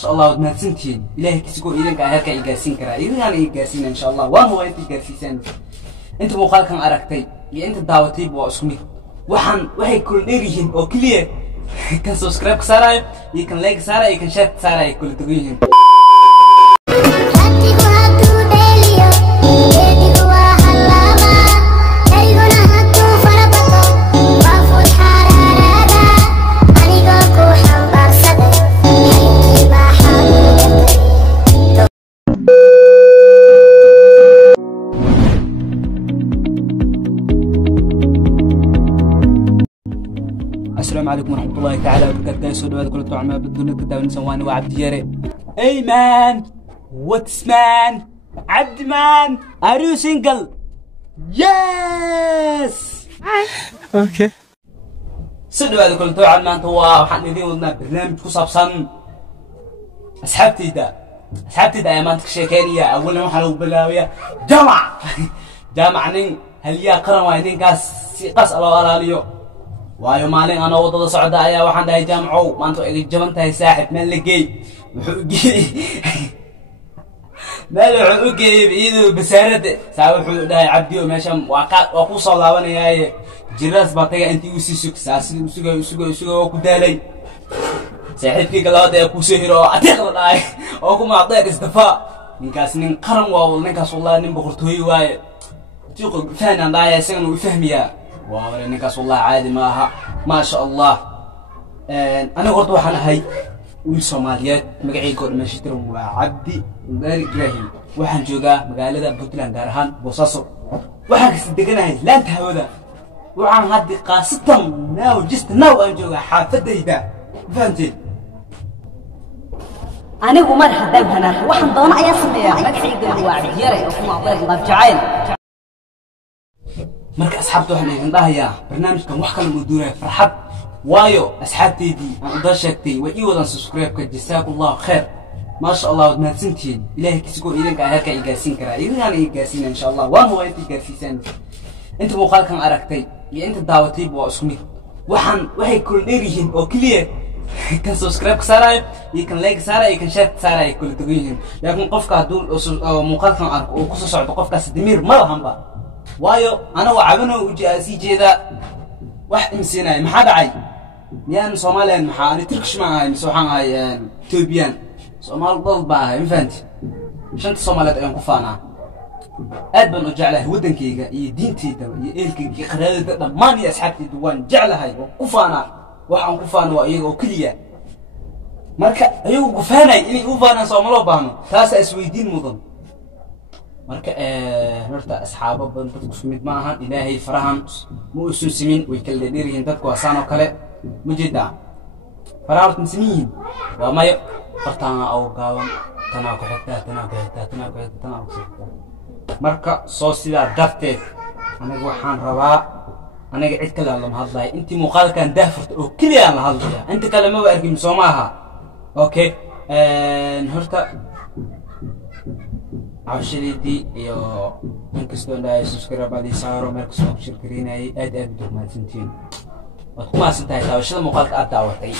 شاء الله ما سنتين إلهي كسكو إذن هيك يقاسين كرا إذن أنا يقاسين إن شاء الله وهو أنت يقاسين أنت مقال كان أركتي أنت دعوتي بواسمي وحي كل نيريهن أو كليه كان سبسكرايب كسارة يكن لايك كسارة يكن شير كسارة يكل تقولين السلام عليكم ورحمة الله تعالى وبركاته. سو دواد كل طعم بدون كداون سواني وعبد ياري. Hey man, what's man? عبد man, are you single? Yes. Okay. سو دواد كل طعم ما هو وحنا ذي ودنا برنامج كوسابسان. أصحابتي دا يا مانتك شيكانية أولا وحلو بلاوية جامع نين هل يا قرن وين قاس الله على waayo maalin ana wadada socda ayaa waxaan dhahay jaamco maanta ay jaban tahay saaxib meel la geey wuxuu geey biido basaarada saa wuxuu dhahay cabdiyo meeshan waa ku soo laabanayay jiraas batay intii uu sii sugsaasi uu ku daalay saaxibkii galaad ee ku soo hiro atiiqda dhahay oo ku maaqday istafa ninkaas nin qaran waa ninkaas wallahi nin boqortooy waaye tiiqo fahnan dhahay isaga uu fahmiyaa وأنا نكاس والله عادي ما شاء الله. أنا قلت وحنا هاي والصوماليات مقعي كور مشترم وعبدي ومبارك إبراهيم وحن جوجا مقالة بطلان دارهان بوصاصو وحن كسدقنا هاي لا انتهودا وعن هادي قاصة ناو جست ناو أن جوجا حافظة إذا فهمتي أنا ومرحبا هنا وحن ضونا يا سمية مقعي قلوا وعبد يري وكما عبد الله جعيل marka asxaabtu waxaan idin dhahayaa barnaamijkan wax kale uu duuray farxad waayo asxaabteedii aan u sheegtay way ii wadan subscribe ka jazaakallahu khair ma sha Allah ma santiin ilaahay kisigoo idinka heerka igaasiin kara idin aan igaasiin insha Allah waan huwa inta igaasiisan inta muuqaalkan aragtay iyo inta daawatay waa isku mid waxay kul dheerihiin oo kaliya kan subscribe ka saaray iyo kan like saaray kan share saaray kul tagiin laakiin qofka haduu muuqaalkan arko oo ku soo socdo qofkaas dimiir ma lahanba waayo ana wacabano ujaasi jeeda wax imsinay maxaa dhacay yaan Soomaaliyan maxaa ani Turkish ma ahay mise waxaan ahay Ethiopian Soomaal dad baa ahay infanti shanta Soomaaliyeed ayaan ku faanaa aad baan u jeclahay wadankayga iyo diintayda iyo eelkayga qaraadada dhammaan iyo asxaabtayda waan jeclahay oo ku faanaa waxaan ku faano waa iyaga oo kaliya marka ayagu ku faanay inay u faanaan Soomaalo baahno taas isweydiin mudan marka horta asxaabo badan dadku isku mid ma ahan ilaahay farahan ma u suusimin way kala dheeryihiin dadku asaan oo kale mujida faraha tinsiin waa mayo fartana oo gaaban tana ku xigta marka soo sida darteed aniga waxaan rabaa aniga cid kale lama hadlay intii muuqaalkan daafurta oo kaliya la hadlaya inta kale ma arkin Soomaha okay horta عشريتي يو انكستون داي سبسكرايب على سارو مركز شركرين اي اد دوكمنتين وكما سنتاي تاوشدا مقالك اد داوتاي